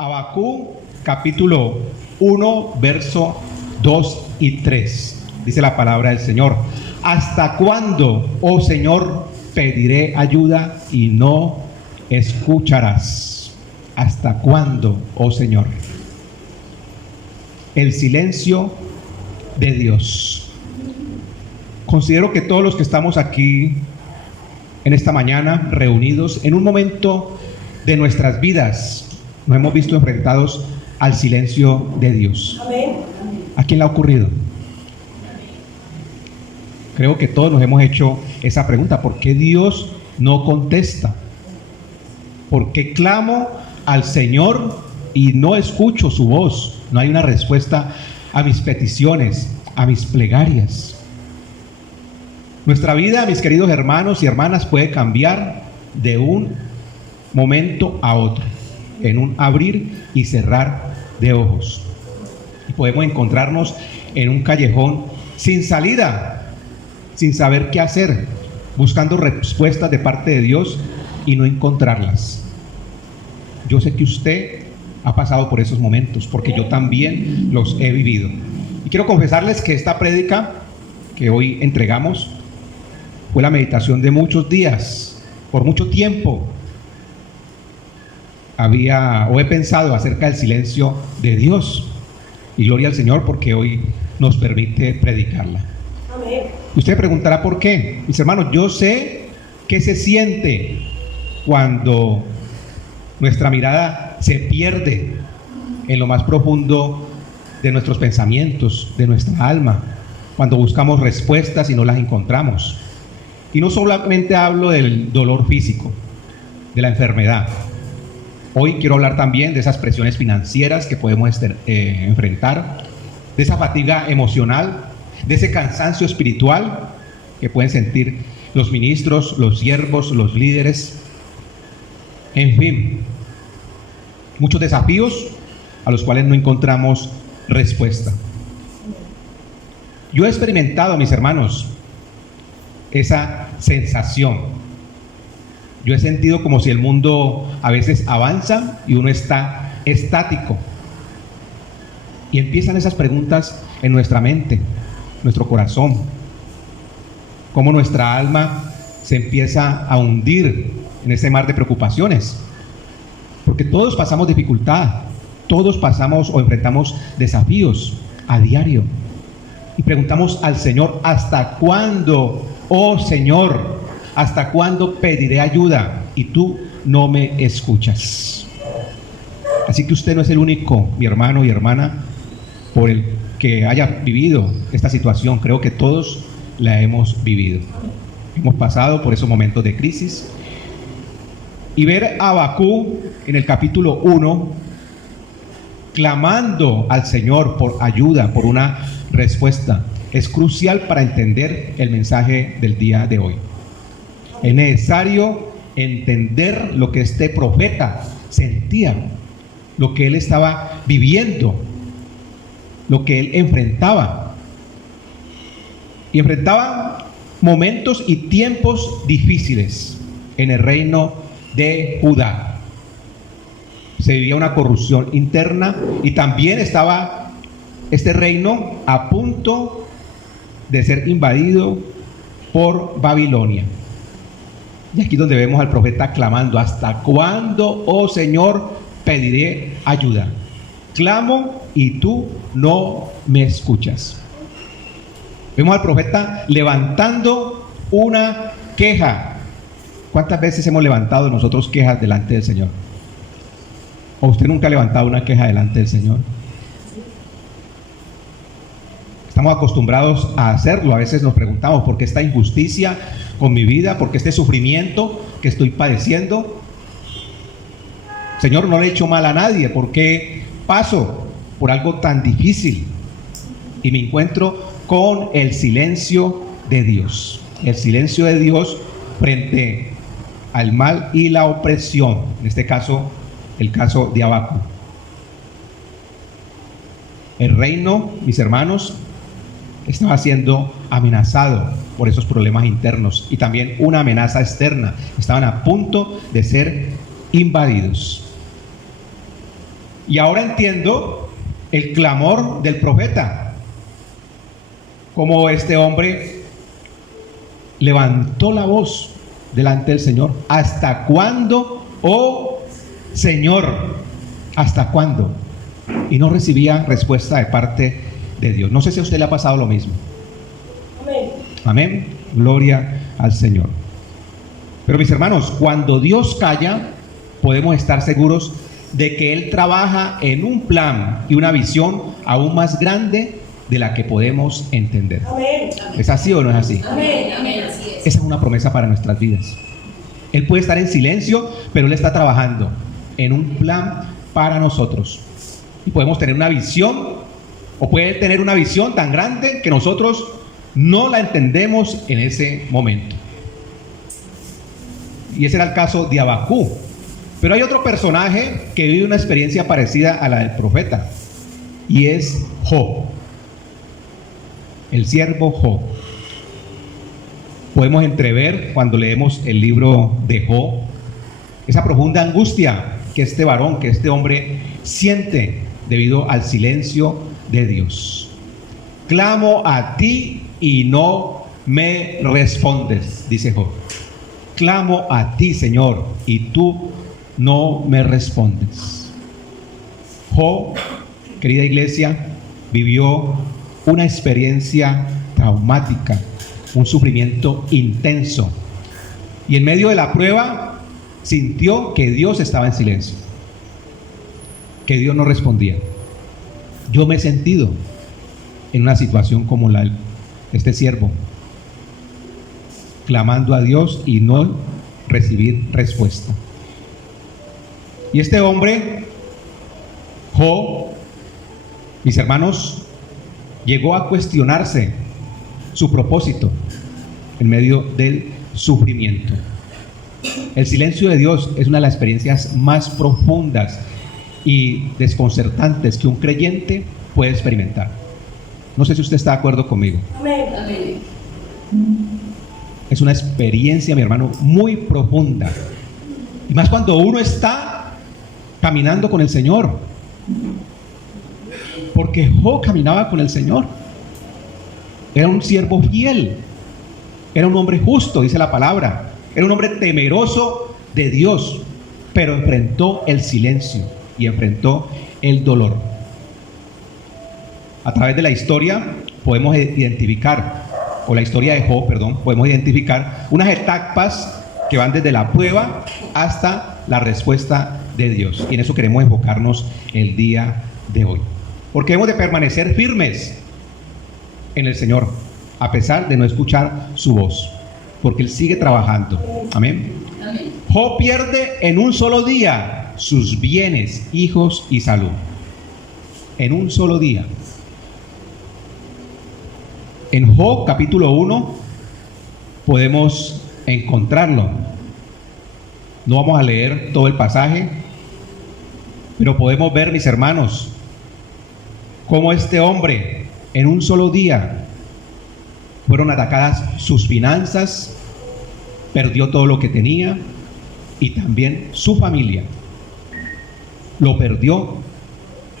Habacuc capítulo 1, verso 2 y 3. Dice la palabra del Señor: ¿hasta cuándo, oh Señor, pediré ayuda y no escucharás? ¿Hasta cuándo, oh Señor? El silencio de Dios. Considero que todos los que estamos aquí en esta mañana reunidos en un momento de nuestras vidas nos hemos visto enfrentados al silencio de Dios. ¿A quién le ha ocurrido? Creo que todos nos hemos hecho esa pregunta: ¿por qué Dios no contesta? ¿Por qué clamo al Señor y no escucho su voz? No hay una respuesta a mis peticiones, a mis plegarias. Nuestra vida, mis queridos hermanos y hermanas, puede cambiar de un momento a otro, en un abrir y cerrar de ojos. Y podemos encontrarnos en un callejón sin salida, sin saber qué hacer, buscando respuestas de parte de Dios y no encontrarlas. Yo sé que usted ha pasado por esos momentos, porque yo también los he vivido. Y quiero confesarles que esta prédica que hoy entregamos fue la meditación de muchos días. Por mucho tiempo he pensado acerca del silencio de Dios, y gloria al Señor porque hoy nos permite predicarla. Amén. Usted preguntará por qué. Mis hermanos, yo sé qué se siente cuando nuestra mirada se pierde en lo más profundo de nuestros pensamientos, de nuestra alma, cuando buscamos respuestas y no las encontramos. Y no solamente hablo del dolor físico, de la enfermedad. Hoy quiero hablar también de esas presiones financieras que podemos enfrentar, de esa fatiga emocional, de ese cansancio espiritual que pueden sentir los ministros, los siervos, los líderes. En fin, muchos desafíos a los cuales no encontramos respuesta. Yo he experimentado, mis hermanos, esa sensación. Yo he sentido como si el mundo a veces avanza y uno está estático. Y empiezan esas preguntas en nuestra mente, nuestro corazón. Cómo nuestra alma se empieza a hundir en ese mar de preocupaciones. Porque todos pasamos dificultad, todos pasamos o enfrentamos desafíos a diario. Y preguntamos al Señor: ¿hasta cuándo, oh Señor? ¿Hasta cuándo pediré ayuda y tú no me escuchas? Así que usted no es el único, mi hermano y hermana, por el que haya vivido esta situación. Creo que todos la hemos vivido. Hemos pasado por esos momentos de crisis. Y ver a Habacuc en el capítulo 1 clamando al Señor por ayuda, por una respuesta, es crucial para entender el mensaje del día de hoy. Es necesario entender lo que este profeta sentía, lo que él estaba viviendo, lo que él enfrentaba. Y enfrentaba momentos y tiempos difíciles en el reino de Judá. Se vivía una corrupción interna y también estaba este reino a punto de ser invadido por Babilonia. Y aquí donde vemos al profeta clamando: ¿hasta cuándo, oh Señor, pediré ayuda? Clamo y tú no me escuchas. Vemos al profeta levantando una queja. ¿Cuántas veces hemos levantado nosotros quejas delante del Señor? ¿O usted nunca ha levantado una queja delante del Señor? Estamos acostumbrados a hacerlo. A veces nos preguntamos: ¿por qué esta injusticia con mi vida? ¿Por qué este sufrimiento que estoy padeciendo? Señor, no le he hecho mal a nadie. ¿Por qué paso por algo tan difícil? Y me encuentro con el silencio de Dios. El silencio de Dios frente al mal y la opresión. En este caso, el caso de Habacuc. El reino, mis hermanos, estaba siendo amenazado por esos problemas internos y también una amenaza externa. Estaban a punto de ser invadidos. Y ahora entiendo el clamor del profeta, como este hombre levantó la voz delante del Señor. ¿Hasta cuándo, oh Señor? ¿Hasta cuándo? Y no recibía respuesta de parte de Dios. No sé si a usted le ha pasado lo mismo. Amén. Amén. Gloria al Señor. Pero mis hermanos, cuando Dios calla, podemos estar seguros de que Él trabaja en un plan y una visión aún más grande de la que podemos entender. Amén. ¿Es así o no es así? Amén. Amén. Así es. Esa es una promesa para nuestras vidas. Él puede estar en silencio, pero Él está trabajando en un plan para nosotros. Y podemos tener una visión, o puede tener una visión tan grande que nosotros no la entendemos en ese momento. Y ese era el caso de Abacú. Pero hay otro personaje que vive una experiencia parecida a la del profeta, y es Job, el siervo Job. Podemos entrever cuando leemos el libro de Job esa profunda angustia que este varón, que este hombre siente debido al silencio de Dios. Clamo a ti y no me respondes, dice Job. Clamo a ti, Señor, y tú no me respondes. Job, querida iglesia, vivió una experiencia traumática, un sufrimiento intenso. Y en medio de la prueba, sintió que Dios estaba en silencio, que Dios no respondía. Yo me he sentido en una situación como la de este siervo, clamando a Dios y no recibir respuesta. Y este hombre, Job, mis hermanos, llegó a cuestionarse su propósito en medio del sufrimiento. El silencio de Dios es una de las experiencias más profundas y desconcertantes que un creyente puede experimentar. No sé si usted está de acuerdo conmigo. Amén. Amén. Es una experiencia, mi hermano, muy profunda. Y más cuando uno está caminando con el Señor. Porque Job caminaba con el Señor. Era un siervo fiel. Era un hombre justo, dice la palabra. Era un hombre temeroso de Dios. Pero enfrentó el silencio y enfrentó el dolor. A través de la historia podemos identificar, o la historia de Job, perdón, podemos identificar unas etapas que van desde la prueba hasta la respuesta de Dios. Y en eso queremos enfocarnos el día de hoy. Porque hemos de permanecer firmes en el Señor, a pesar de no escuchar su voz. Porque Él sigue trabajando. Amén. Amén. Job pierde en un solo día sus bienes, hijos y salud. En un solo día. En Job capítulo 1 podemos encontrarlo. No vamos a leer todo el pasaje, pero podemos ver, mis hermanos, cómo este hombre en un solo día fueron atacadas sus finanzas, perdió todo lo que tenía y también su familia. Lo perdió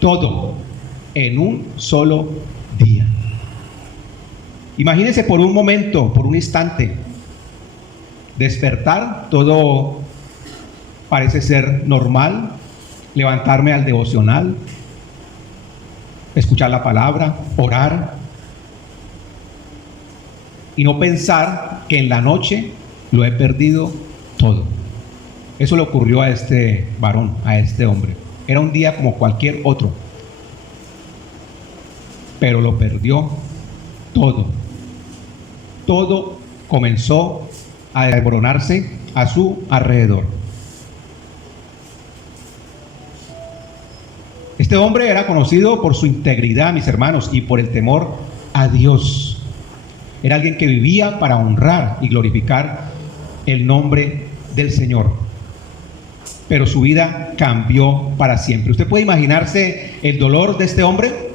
todo en un solo día. Imagínense por un momento, por un instante, despertar, todo parece ser normal, levantarme al devocional, escuchar la palabra, orar, y no pensar que en la noche lo he perdido todo. Eso le ocurrió a este varón, a este hombre. Era un día como cualquier otro, pero lo perdió todo. Todo comenzó a desmoronarse a su alrededor. Este hombre era conocido por su integridad, mis hermanos, y por el temor a Dios. Era alguien que vivía para honrar y glorificar el nombre del Señor. Pero su vida cambió para siempre. ¿Usted puede imaginarse el dolor de este hombre?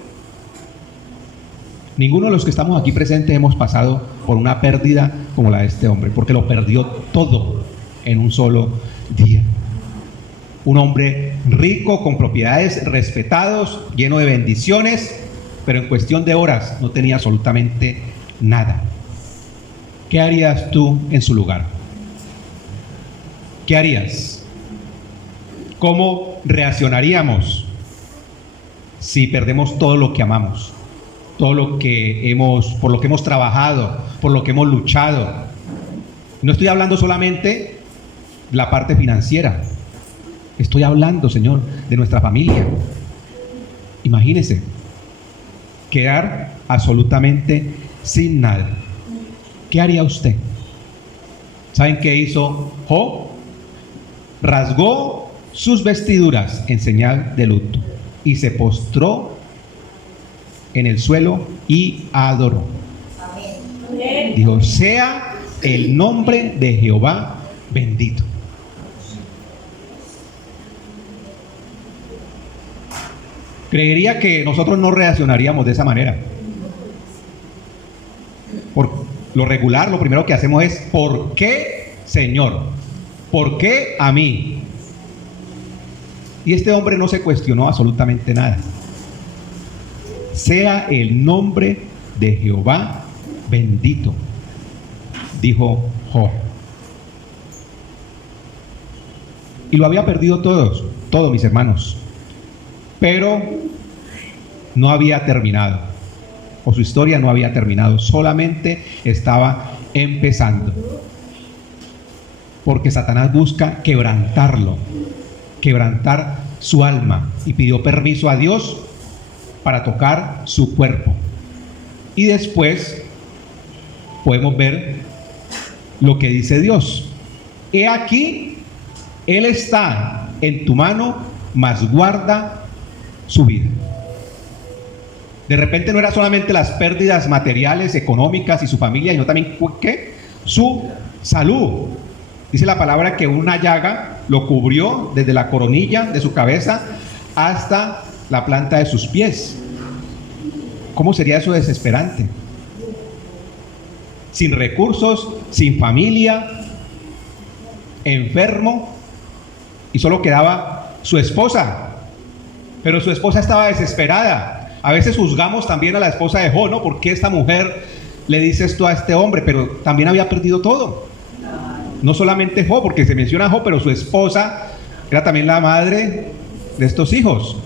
Ninguno de los que estamos aquí presentes hemos pasado por una pérdida como la de este hombre, porque lo perdió todo en un solo día. un hombre rico, con propiedades, respetados, lleno de bendiciones, pero en cuestión de horas no tenía absolutamente nada. ¿Qué harías tú en su lugar? ¿Qué harías? ¿Cómo reaccionaríamos si perdemos todo lo que amamos? Todo lo que por lo que hemos trabajado, por lo que hemos luchado. No estoy hablando solamente de la parte financiera. Estoy hablando, Señor, de nuestra familia. Imagínese quedar absolutamente sin nada. ¿Qué haría usted? ¿Saben qué hizo Job? Rasgó sus vestiduras en señal de luto y se postró en el suelo y adoró. Amén. Dijo: sea el nombre de Jehová bendito. Creería que nosotros no reaccionaríamos de esa manera. Por lo regular, lo primero que hacemos es: ¿por qué, Señor? ¿Por qué a mí? Y este hombre no se cuestionó absolutamente nada. Sea el nombre de Jehová bendito, dijo Job. Y lo había perdido todo, mis hermanos. Pero no había terminado, o su historia no había terminado, solamente estaba empezando. Porque Satanás busca quebrantarlo, quebrantar su alma, y pidió permiso a Dios para tocar su cuerpo. Y después podemos ver lo que dice Dios: he aquí, Él está en tu mano, mas guarda su vida. De repente no era solamente las pérdidas materiales, económicas y su familia, sino también ¿qué? Su salud. Dice la palabra que una llaga lo cubrió desde la coronilla de su cabeza hasta la planta de sus pies. ¿Cómo sería eso desesperante? Sin recursos, sin familia, enfermo, y solo quedaba su esposa. Pero su esposa estaba desesperada. A veces juzgamos también a la esposa de Job, ¿no? ¿Por qué esta mujer le dice esto a este hombre? Pero también había perdido todo. No solamente Job, porque se menciona a Job, pero su esposa era también la madre de estos hijos.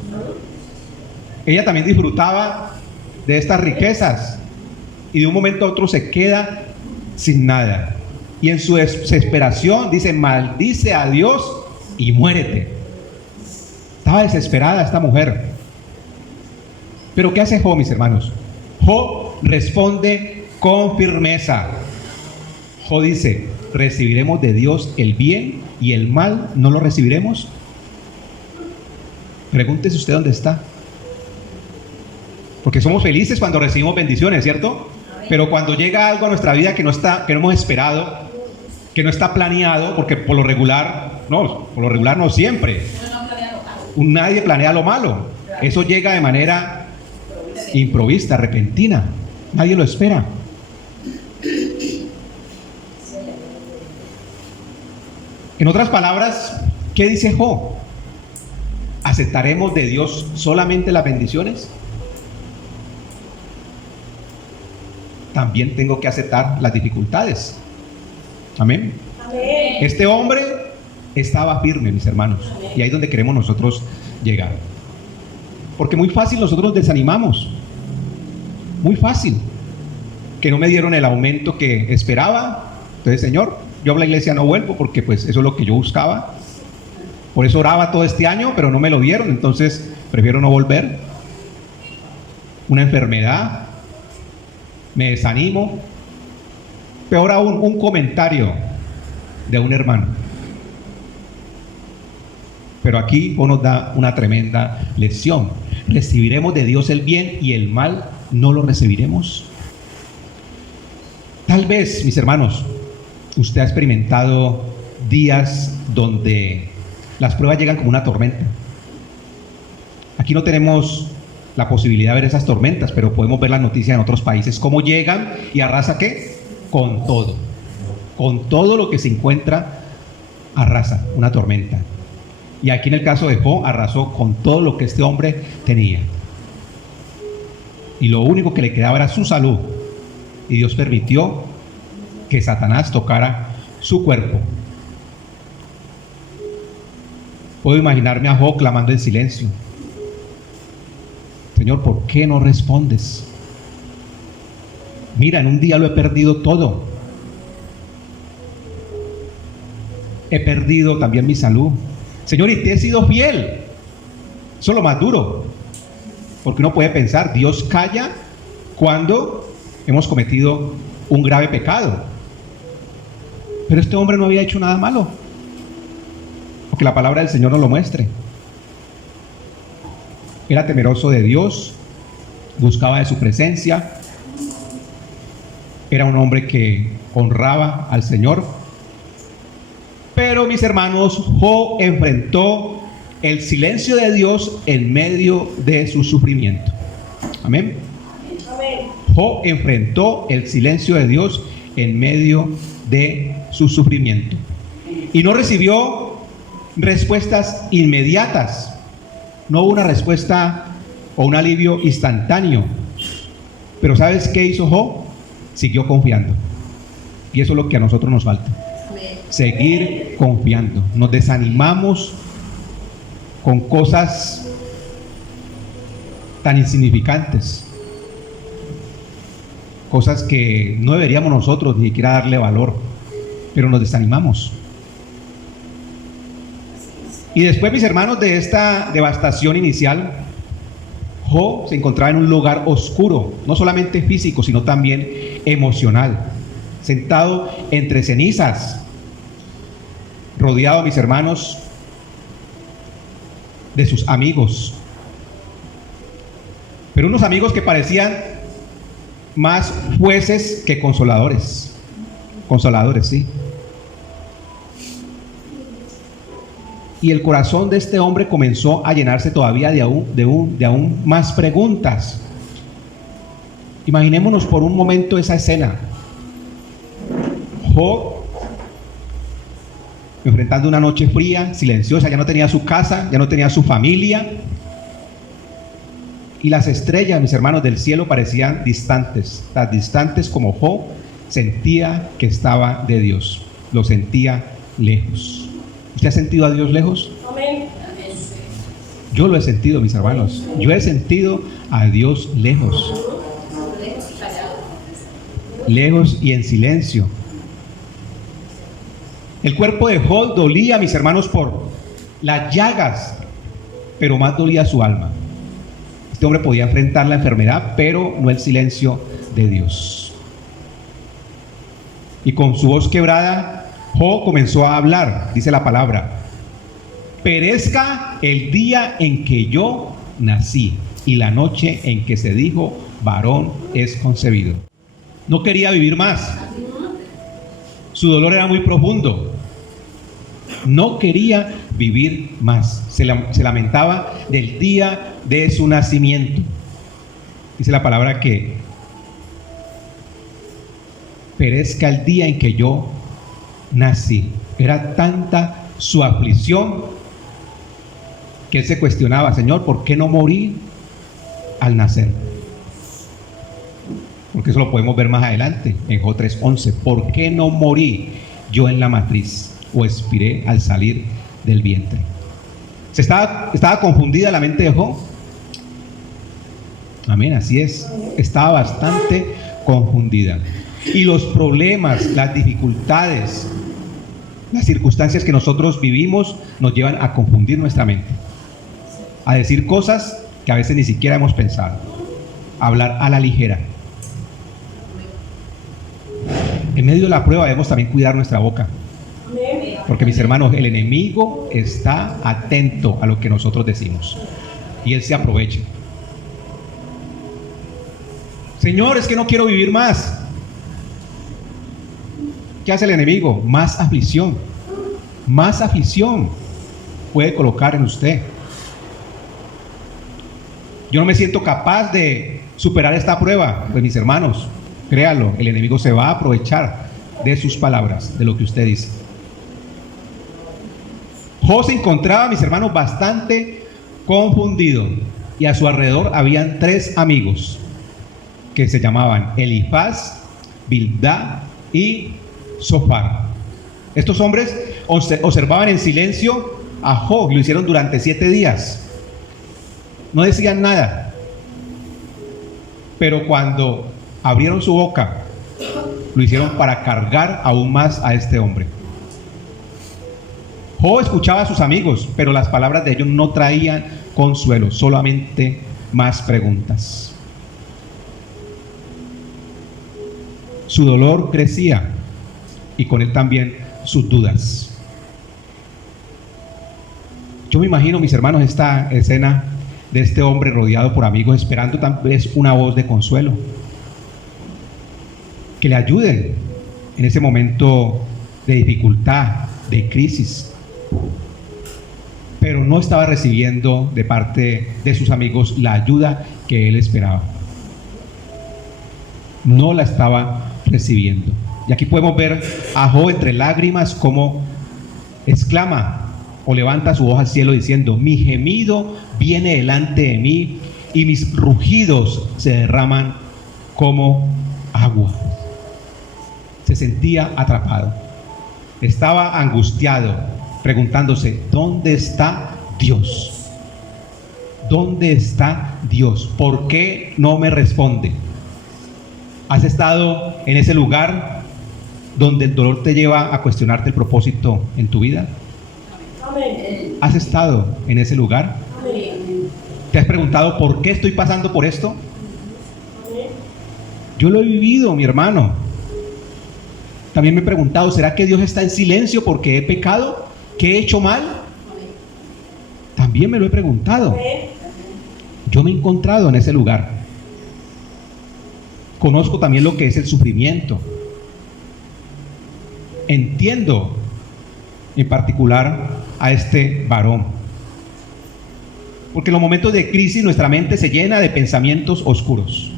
Ella también disfrutaba de estas riquezas, y de un momento a otro se queda sin nada. Y en su desesperación dice: maldice a Dios y muérete. Estaba desesperada esta mujer. Pero ¿qué hace Job, mis hermanos? Job responde con firmeza. Job dice: ¿recibiremos de Dios el bien y el mal no lo recibiremos? Pregúntese usted dónde está. Porque somos felices cuando recibimos bendiciones, ¿cierto? Pero cuando llega algo a nuestra vida que no hemos esperado, que no está planeado, porque por lo regular no siempre. Nadie planea lo malo. Eso llega de manera improvista, repentina. Nadie lo espera. En otras palabras, ¿qué dice Job? ¿Aceptaremos de Dios solamente las bendiciones? También tengo que aceptar las dificultades. Amén. Amén. Este hombre estaba firme, mis hermanos. Amén. Y ahí es donde queremos nosotros llegar. Porque muy fácil nosotros desanimamos. Muy fácil. Que no me dieron el aumento que esperaba. Entonces, Señor, yo a la iglesia no vuelvo, porque pues eso es lo que yo buscaba. Por eso oraba todo este año, pero no me lo dieron. Entonces prefiero no volver. Una enfermedad, me desanimo. Peor aún, un comentario de un hermano. Pero aquí nos da una tremenda lección. ¿Recibiremos de Dios el bien y el mal no lo recibiremos? Tal vez, mis hermanos, usted ha experimentado días donde las pruebas llegan como una tormenta. Aquí no tenemos la posibilidad de ver esas tormentas, pero podemos ver las noticias en otros países, cómo llegan y arrasa ¿qué? Con todo lo que se encuentra, arrasa una tormenta. Y aquí en el caso de Job, arrasó con todo lo que este hombre tenía. Y lo único que le quedaba era su salud. Y Dios permitió que Satanás tocara su cuerpo. Puedo imaginarme a Job clamando en silencio: Señor, ¿por qué no respondes? Mira, en un día lo he perdido todo. He perdido también mi salud. Señor, y te he sido fiel. Eso es lo más duro. Porque uno puede pensar, Dios calla cuando hemos cometido un grave pecado. Pero este hombre no había hecho nada malo. Porque la palabra del Señor nos lo muestre. Era temeroso de Dios, buscaba de su presencia. Era un hombre que honraba al Señor. Pero, mis hermanos, Job enfrentó el silencio de Dios en medio de su sufrimiento. Amén. Job enfrentó el silencio de Dios en medio de su sufrimiento. Y no recibió respuestas inmediatas. No hubo una respuesta o un alivio instantáneo. Pero ¿sabes qué hizo Job? Siguió confiando. Y eso es lo que a nosotros nos falta. Seguir confiando. Nos desanimamos con cosas tan insignificantes, cosas que no deberíamos nosotros ni siquiera darle valor, pero nos desanimamos. Y después, mis hermanos, de esta devastación inicial, Job se encontraba en un lugar oscuro, no solamente físico, sino también emocional, sentado entre cenizas, rodeado, mis hermanos, de sus amigos, pero unos amigos que parecían más jueces que consoladores. Consoladores, sí. Y el corazón de este hombre comenzó a llenarse todavía de aún más preguntas. Imaginémonos por un momento esa escena. Job enfrentando una noche fría, silenciosa, ya no tenía su casa, ya no tenía su familia. Y las estrellas, mis hermanos, del cielo parecían distantes, tan distantes como Job sentía que estaba de Dios. Lo sentía lejos. ¿Usted ha sentido a Dios lejos? Amén. Yo lo he sentido, mis hermanos. Yo he sentido a Dios lejos. Lejos y en silencio. El cuerpo de Job dolía, mis hermanos, por las llagas, pero más dolía su alma. Este hombre podía enfrentar la enfermedad, pero no el silencio de Dios. Y con su voz quebrada, Job comenzó a hablar, dice la palabra: perezca el día en que yo nací y la noche en que se dijo varón es concebido. No quería vivir más. Su dolor era muy profundo. No quería vivir más. Se lamentaba del día de su nacimiento. Dice la palabra que perezca el día en que yo nací. Era tanta su aflicción que él se cuestionaba: Señor, ¿por qué no morí al nacer? Porque eso lo podemos ver más adelante en Job 3:11. ¿Por qué no morí yo en la matriz o expiré al salir del vientre? Estaba confundida la mente de Job. Amén, así es. Estaba bastante confundida. Y los problemas, las dificultades, las circunstancias que nosotros vivimos nos llevan a confundir nuestra mente, a decir cosas que a veces ni siquiera hemos pensado, a hablar a la ligera. En medio de la prueba debemos también cuidar nuestra boca. Porque, mis hermanos, el enemigo está atento a lo que nosotros decimos y él se aprovecha. Señor, es que no quiero vivir más. ¿Qué hace el enemigo? Más aflicción. Más aflicción puede colocar en usted. Yo no me siento capaz de superar esta prueba. Pues, mis hermanos, créalo, el enemigo se va a aprovechar de sus palabras, de lo que usted dice. Job se encontraba, mis hermanos, bastante confundido, y a su alrededor habían 3 amigos que se llamaban Elifaz, Bildad y Zofar. Estos hombres observaban en silencio a Job, lo hicieron durante 7 días. No decían nada, pero cuando abrieron su boca, lo hicieron para cargar aún más a este hombre. Job escuchaba a sus amigos, pero las palabras de ellos no traían consuelo, solamente más preguntas. Su dolor crecía y con él también sus dudas. Yo me imagino, mis hermanos, esta escena de este hombre rodeado por amigos, esperando tal vez una voz de consuelo, que le ayuden en ese momento de dificultad, de crisis. Pero no estaba recibiendo de parte de sus amigos la ayuda que él esperaba. No la estaba recibiendo. Y aquí podemos ver a Job entre lágrimas como exclama o levanta su voz al cielo diciendo: mi gemido viene delante de mí y mis rugidos se derraman como agua. Se sentía atrapado, estaba angustiado, preguntándose: ¿dónde está Dios? ¿Dónde está Dios? ¿Por qué no me responde? ¿Has estado en ese lugar donde el dolor te lleva a cuestionarte el propósito en tu vida? Amén. ¿Has estado en ese lugar? Amén. ¿Te has preguntado por qué estoy pasando por esto? Amén. Yo lo he vivido, mi hermano. También me he preguntado: ¿será que Dios está en silencio porque he pecado? ¿Qué he hecho mal? También me lo he preguntado. Yo me he encontrado en ese lugar. Conozco también lo que es el sufrimiento. Entiendo en particular a este varón, porque en los momentos de crisis nuestra mente se llena de pensamientos oscuros.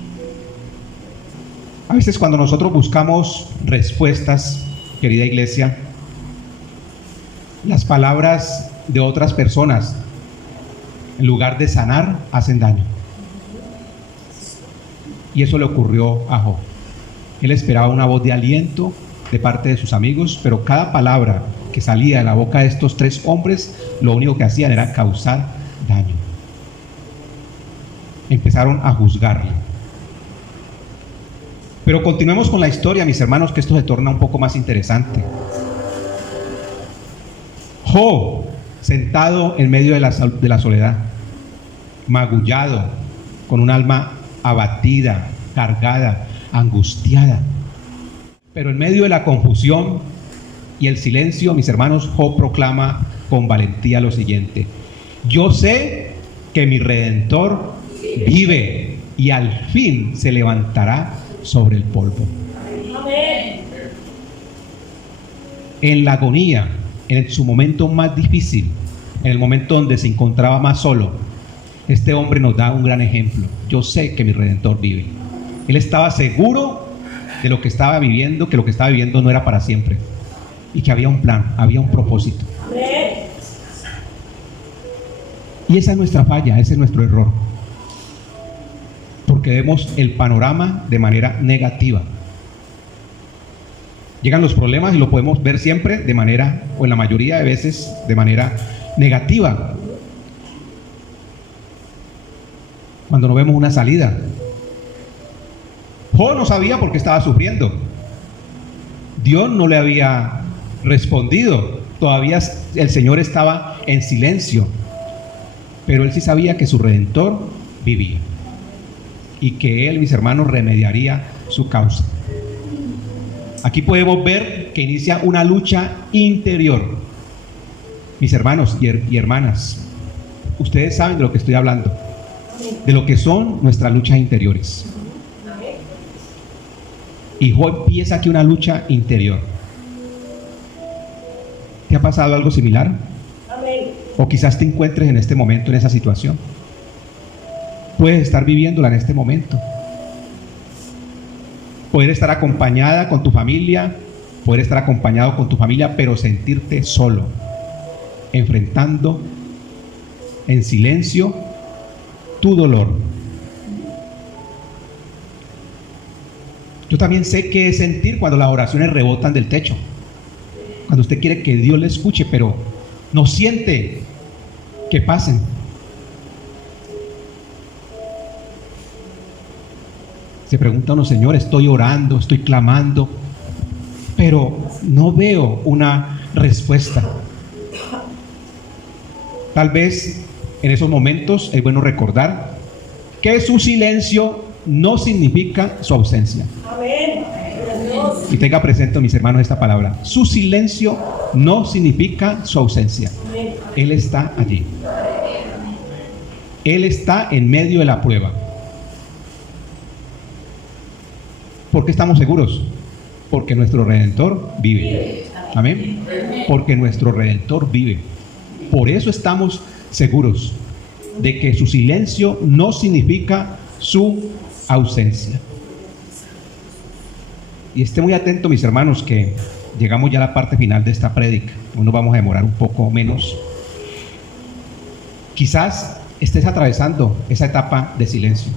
A veces cuando nosotros buscamos respuestas, querida iglesia, las palabras de otras personas, en lugar de sanar, hacen daño. Y eso le ocurrió a Job. Él esperaba una voz de aliento de parte de sus amigos, pero cada palabra que salía de la boca de estos 3 hombres, lo único que hacían era causar daño. Empezaron a juzgarle. Pero continuemos con la historia, mis hermanos, que esto se torna un poco más interesante. Job, sentado en medio de la soledad, magullado, con un alma abatida, cargada, angustiada. Pero en medio de la confusión y el silencio, mis hermanos, Job proclama con valentía lo siguiente: yo sé que mi Redentor vive y al fin se levantará sobre el polvo. Amén. En la agonía, en su momento más difícil, en el momento donde se encontraba más solo, este hombre nos da un gran ejemplo. Yo sé que mi Redentor vive. Él estaba seguro de lo que estaba viviendo, que lo que estaba viviendo no era para siempre, y que había un plan, había un propósito. Amén. Y esa es nuestra falla, ese es nuestro error, porque vemos el panorama de manera negativa. Llegan los problemas y lo podemos ver siempre de manera, o en la mayoría de veces, de manera negativa. Cuando no vemos una salida. Job no sabía por qué estaba sufriendo. Dios no le había respondido. Todavía el Señor estaba en silencio. Pero él sí sabía que su Redentor vivía. Y que él, mis hermanos, remediaría su causa. Aquí podemos ver que inicia una lucha interior. Mis hermanos y hermanas, ustedes saben de lo que estoy hablando, de lo que son nuestras luchas interiores. Y Job empieza aquí una lucha interior. ¿Te ha pasado algo similar? Amén. O quizás te encuentres en este momento en esa situación. Puedes estar viviéndola en este momento. Poder estar acompañada con tu familia, poder estar acompañado con tu familia, pero sentirte solo. enfrentando en silencio tu dolor. Yo también sé qué es sentir cuando las oraciones rebotan del techo. Cuando usted quiere que Dios le escuche, pero no siente que pasen. Se pregunta uno, Señor, estoy orando, estoy clamando, pero no veo una respuesta. Tal vez en esos momentos es bueno recordar que su silencio no significa su ausencia. Amén. Dios. Y tenga presente, mis hermanos, esta palabra. Su silencio no significa su ausencia. Amén. Él está allí. Él está en medio de la prueba. ¿Por qué estamos seguros? Porque nuestro Redentor vive. Amén. Porque nuestro Redentor vive. Por eso estamos seguros de que su silencio no significa su ausencia. Y esté muy atento, mis hermanos, que llegamos ya a la parte final de esta prédica. Hoy nos vamos a demorar un poco menos. Quizás estés atravesando esa etapa de silencio,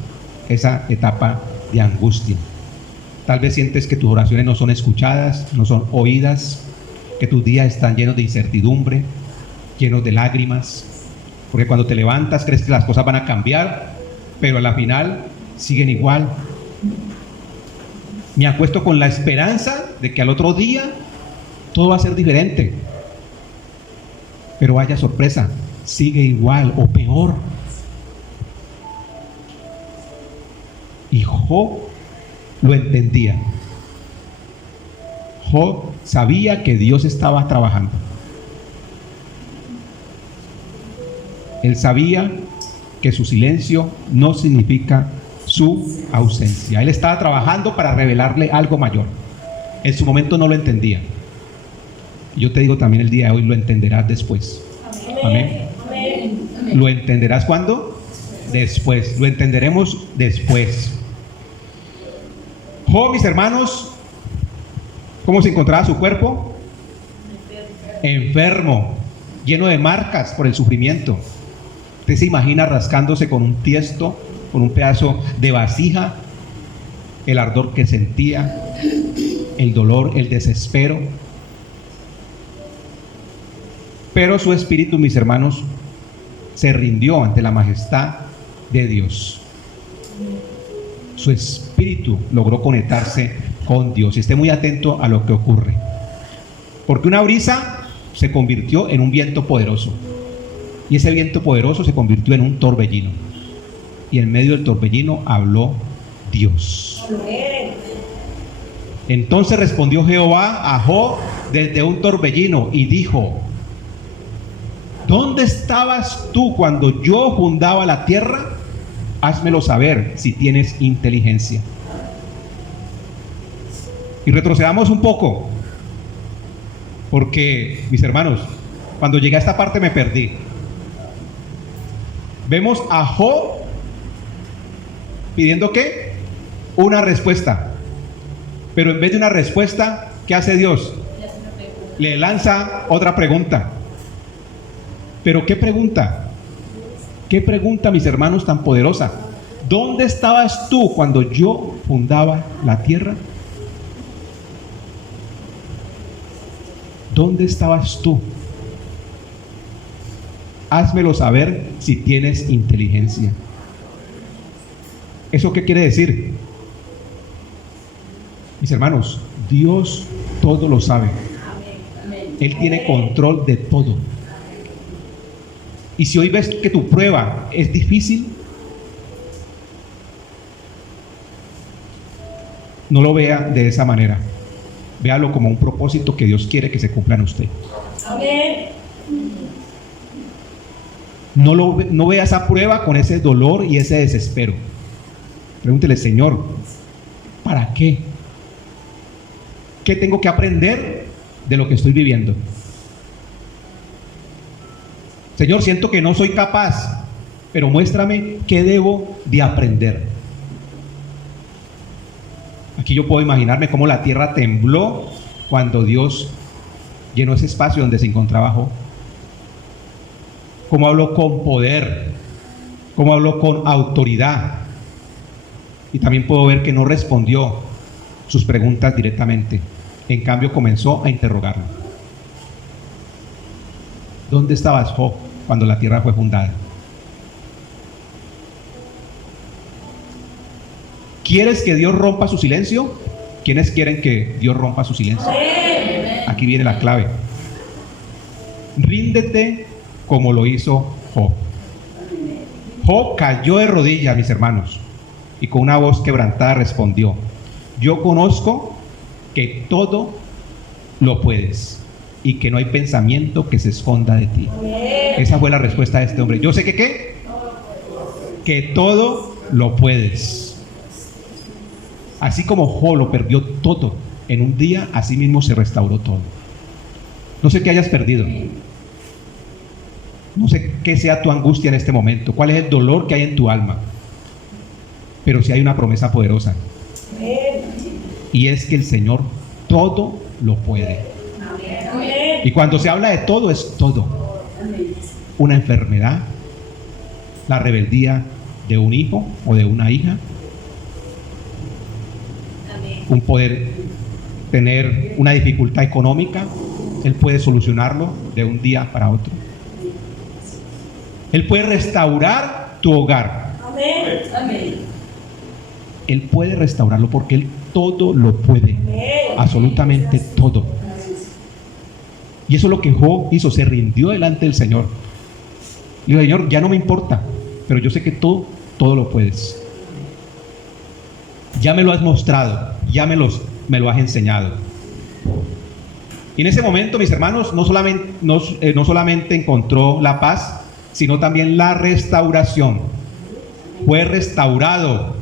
esa etapa de angustia. Tal vez sientes que tus oraciones no son escuchadas, no son oídas, que tus días están llenos de incertidumbre, llenos de lágrimas, porque cuando te levantas crees que las cosas van a cambiar, pero a la final siguen igual. Me acuesto con la esperanza de que al otro día todo va a ser diferente, pero vaya sorpresa, sigue igual o peor. Y Job lo entendía. Job sabía que Dios estaba trabajando. Él sabía que su silencio no significa su ausencia. Él estaba trabajando para revelarle algo mayor. En su momento no lo entendía. Yo te digo también el día de hoy, lo entenderás después. Amén. Amén. ¿Lo entenderás cuándo? Después. Lo entenderemos después. Job, mis hermanos, ¿cómo se encontraba su cuerpo? Enfermo, lleno de marcas por el sufrimiento. Usted se imagina rascándose con un tiesto, con un pedazo de vasija, el ardor que sentía, el dolor, el desespero. Pero su espíritu, mis hermanos, se rindió ante la majestad de Dios. Su espíritu logró conectarse con Dios. Y esté muy atento a lo que ocurre. Porque una brisa se convirtió en un viento poderoso. Y ese viento poderoso se convirtió en un torbellino. Y en medio del torbellino habló Dios. Amén. Entonces respondió Jehová a Job desde un torbellino y dijo: ¿dónde estabas tú cuando yo fundaba la tierra? Házmelo saber si tienes inteligencia. Y retrocedamos un poco, porque, mis hermanos, cuando llegué a esta parte me perdí. Vemos a Job pidiendo ¿qué? Una respuesta. Pero en vez de una respuesta, ¿qué hace Dios? Le lanza otra pregunta. ¿Pero qué pregunta? ¿Qué pregunta, mis hermanos, tan poderosa? ¿Dónde estabas tú cuando yo fundaba la tierra? ¿Dónde estabas tú? Házmelo saber si tienes inteligencia. ¿Eso qué quiere decir? Mis hermanos, Dios todo lo sabe. Él tiene control de todo. Y si hoy ves que tu prueba es difícil, no lo vea de esa manera. Véalo como un propósito que Dios quiere que se cumpla en usted. Amén. No vea esa prueba con ese dolor y ese desespero. Pregúntele: Señor, ¿para qué? ¿Qué tengo que aprender de lo que estoy viviendo? Señor, siento que no soy capaz, pero muéstrame qué debo de aprender. Aquí yo puedo imaginarme cómo la tierra tembló cuando Dios llenó ese espacio donde se encontraba Job. cómo habló con poder, cómo habló con autoridad. Y también puedo ver que no respondió sus preguntas directamente. En cambio comenzó a interrogarlo. ¿Dónde estabas, Job, cuando la tierra fue fundada? ¿Quieres que Dios rompa su silencio? ¿Quiénes quieren que Dios rompa su silencio? Aquí viene la clave. Ríndete como lo hizo Job. Job cayó de rodillas, mis hermanos, y con una voz quebrantada respondió: yo conozco que todo lo puedes y que no hay pensamiento que se esconda de ti. Esa fue la respuesta de este hombre. Yo sé que ¿qué? Que todo lo puedes. Así como Job lo perdió todo en un día, así mismo se restauró todo. No sé qué hayas perdido. No sé qué sea tu angustia en este momento, cuál es el dolor que hay en tu alma. Pero sí hay una promesa poderosa. Y es que el Señor todo lo puede. Y cuando se habla de todo, es todo. Una enfermedad, la rebeldía de un hijo o de una hija, un poder tener una dificultad económica, Él puede solucionarlo de un día para otro. Él puede restaurar tu hogar. Él puede restaurarlo porque Él todo lo puede. Absolutamente todo. Y eso es lo que Job hizo, se rindió delante del Señor. Y dijo: Señor, ya no me importa, pero yo sé que todo lo puedes. Ya me lo has mostrado, ya me lo has enseñado. Y en ese momento, mis hermanos, no solamente encontró la paz, sino también la restauración. Fue restaurado.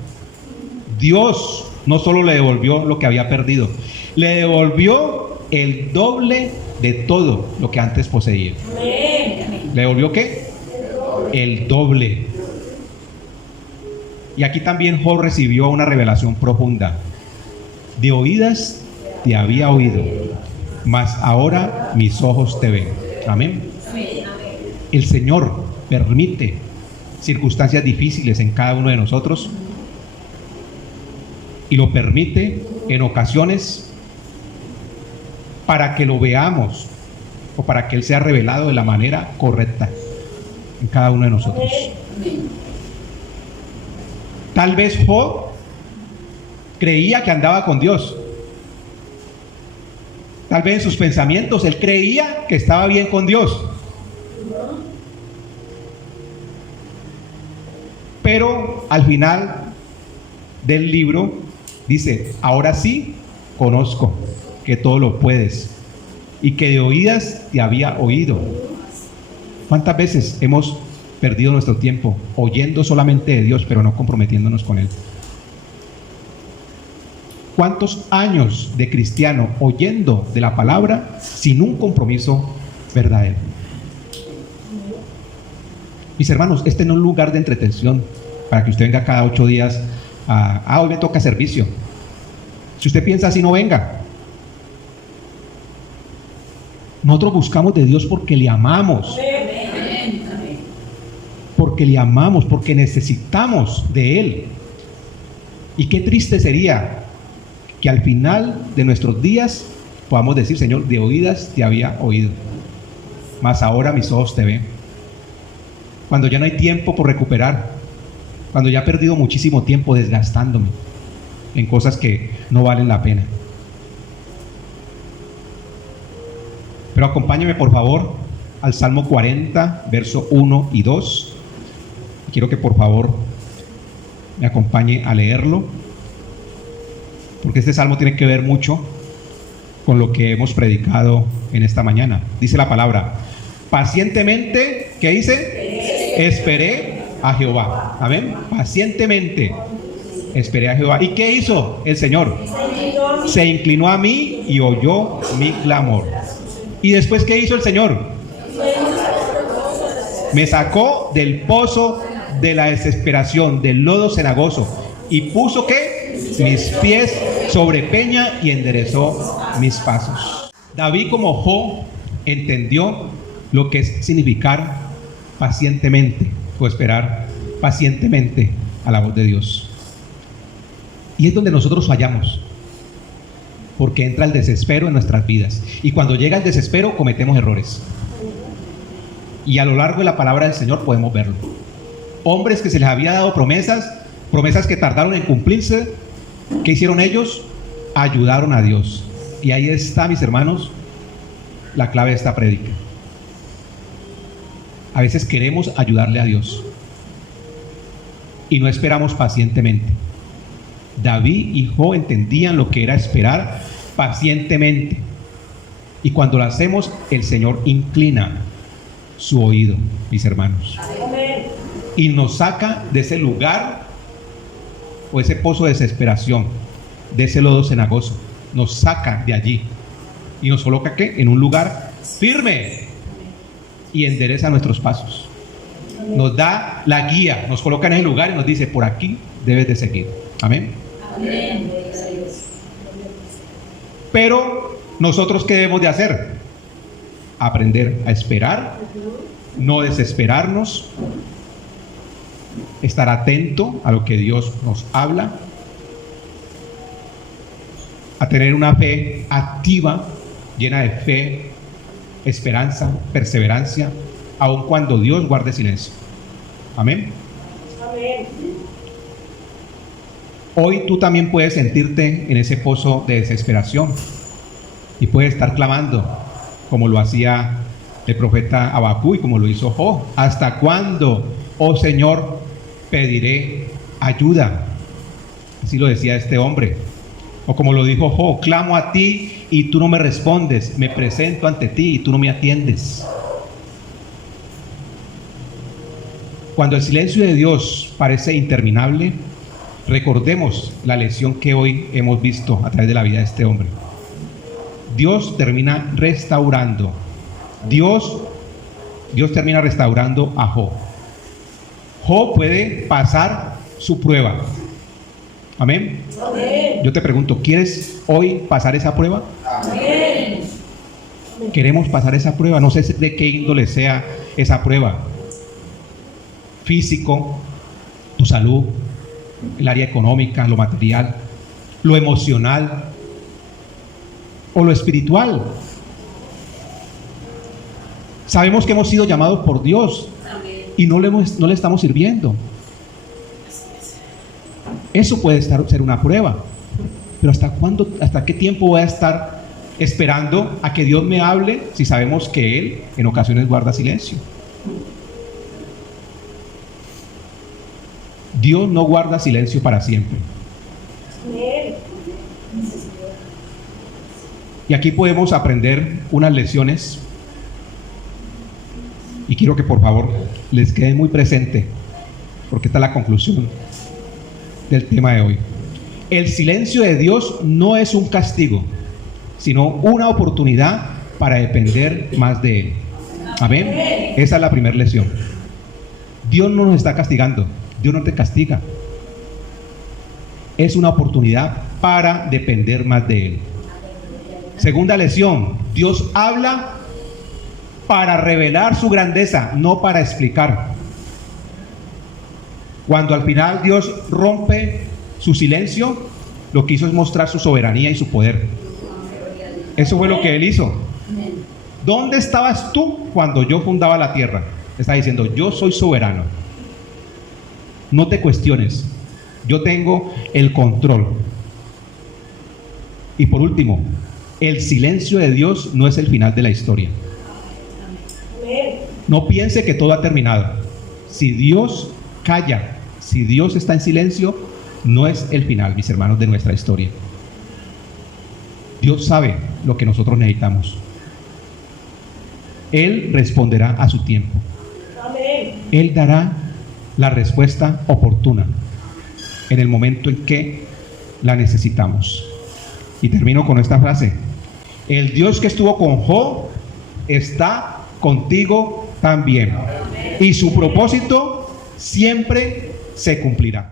Dios no solo le devolvió lo que había perdido, le devolvió el doble de todo lo que antes poseía. ¿Le devolvió qué? El doble. Y aquí también Job recibió una revelación profunda. De oídas te había oído, mas ahora mis ojos te ven. Amén. El Señor permite circunstancias difíciles en cada uno de nosotros, y lo permite en ocasiones para que lo veamos o para que Él sea revelado de la manera correcta en cada uno de nosotros. Tal vez Job creía que andaba con Dios. Tal vez en sus pensamientos él creía que estaba bien con Dios. Pero al final del libro dice: ahora sí conozco que todo lo puedes y que de oídas te había oído. ¿Cuántas veces hemos perdido nuestro tiempo oyendo solamente de Dios, pero no comprometiéndonos con Él? ¿Cuántos años de cristiano oyendo de la palabra sin un compromiso verdadero? Mis hermanos, este no es un lugar de entretención para que usted venga cada 8 días hoy me toca servicio. Si usted piensa así, no venga. Nosotros buscamos de Dios porque le amamos. Porque le amamos, porque necesitamos de Él. Y qué triste sería que al final de nuestros días podamos decir: Señor, de oídas te había oído, mas ahora mis ojos te ven. Cuando ya no hay tiempo por recuperar, cuando ya he perdido muchísimo tiempo desgastándome en cosas que no valen la pena. Pero acompáñeme por favor al Salmo 40, verso 1 y 2. Quiero que por favor me acompañe a leerlo, porque este salmo tiene que ver mucho con lo que hemos predicado en esta mañana. Dice la palabra: pacientemente, ¿qué dice? Esperé a Jehová. Amén. Pacientemente esperé a Jehová. ¿Y qué hizo el Señor? Se inclinó a mí y oyó mi clamor. ¿Y después qué hizo el Señor? Me sacó del pozo de la desesperación, del lodo cenagoso, y puso ¿qué? Mis pies sobre peña y enderezó mis pasos. David, como Job, entendió lo que es significar pacientemente o esperar pacientemente a la voz de Dios. Y es donde nosotros fallamos, porque entra el desespero en nuestras vidas. Y cuando llega el desespero cometemos errores. Y a lo largo de la palabra del Señor podemos verlo. Hombres que se les había dado promesas que tardaron en cumplirse. ¿Qué hicieron ellos? Ayudaron a Dios. Y ahí está, mis hermanos, la clave de esta prédica. A veces queremos ayudarle a Dios y no esperamos pacientemente. David y Job entendían lo que era esperar pacientemente. Y cuando lo hacemos, el Señor inclina su oído, mis hermanos. Amén. Y nos saca de ese lugar o ese pozo de desesperación, de ese lodo cenagoso. Nos saca de allí y nos coloca ¿qué? En un lugar firme y endereza nuestros pasos. Nos da la guía, nos coloca en ese lugar y nos dice: por aquí debes de seguir. Amén. Amén. Pero nosotros ¿qué debemos de hacer? Aprender a esperar, no desesperarnos, estar atento a lo que Dios nos habla, a tener una fe activa, llena de fe, esperanza, perseverancia, aun cuando Dios guarde silencio. Amén. Amén. Hoy tú también puedes sentirte en ese pozo de desesperación y puedes estar clamando como lo hacía el profeta Habacuc y como lo hizo Job. ¿Hasta cuándo, oh Señor, pediré ayuda? Así lo decía este hombre. O como lo dijo Job: clamo a ti y tú no me respondes, me presento ante ti y tú no me atiendes. Cuando el silencio de Dios parece interminable, recordemos la lección que hoy hemos visto a través de la vida de este hombre. Dios termina restaurando. Dios termina restaurando a Job. Job puede pasar su prueba. Amén. Amén. Yo te pregunto, ¿quieres hoy pasar esa prueba? Amén. Queremos pasar esa prueba. No sé de qué índole sea esa prueba. Físico, tu salud, el área económica, lo material, lo emocional o lo espiritual. Sabemos que hemos sido llamados por Dios y no le estamos sirviendo. Eso puede ser una prueba. Pero ¿hasta qué tiempo voy a estar esperando a que Dios me hable si sabemos que Él en ocasiones guarda silencio? Dios no guarda silencio para siempre. Amén. Y aquí podemos aprender unas lecciones. Y quiero que por favor les quede muy presente, porque esta es la conclusión del tema de hoy. El silencio de Dios no es un castigo, sino una oportunidad para depender más de Él. Amén. Esa es la primera lección. Dios no nos está castigando. Dios no te castiga. Es una oportunidad para depender más de Él. Segunda lección: Dios habla para revelar su grandeza, no para explicar. Cuando al final Dios rompe su silencio, lo que hizo es mostrar su soberanía y su poder. Eso fue lo que Él hizo. ¿Dónde estabas tú cuando yo fundaba la tierra? Está diciendo: yo soy soberano. No te cuestiones. Yo tengo el control. Y por último, el silencio de Dios no es el final de la historia. Amén. No piense que todo ha terminado. Si Dios calla, si Dios está en silencio, no es el final, mis hermanos, de nuestra historia. Dios sabe lo que nosotros necesitamos. Él responderá a su tiempo. Amén. Él dará la respuesta oportuna en el momento en que la necesitamos. Y termino con esta frase: el Dios que estuvo con Job está contigo también, y su propósito siempre se cumplirá.